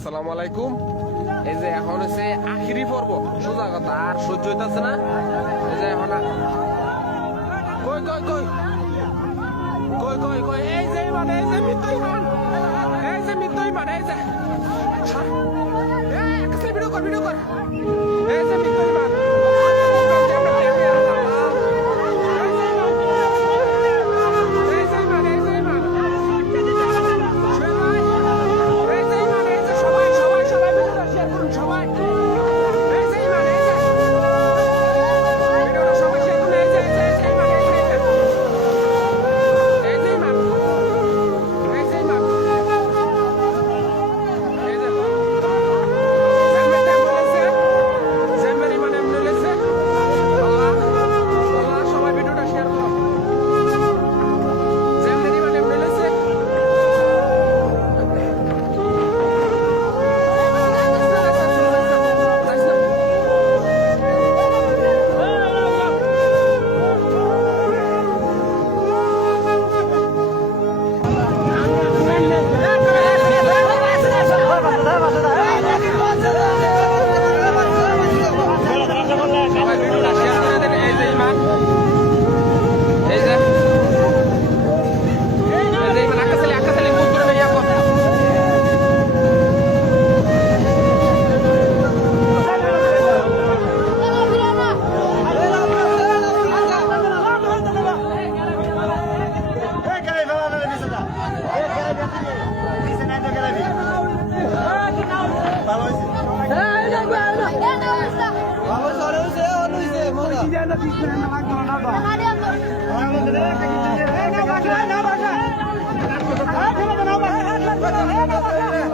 আসসালামু আলাইকুম। এই যে এখন হচ্ছে আখিরি পর্ব, সোজা কথা আর সহ্য হইতেছে না। এই যে এখন কই কই কই কই কই কই এই যে মানে এই যে মৃত্যু ইমান, এই যে মৃত্যু ইমান, এই যে ভিডিও কর ভিডিও কর, এই যে মৃত্যু ইমান। না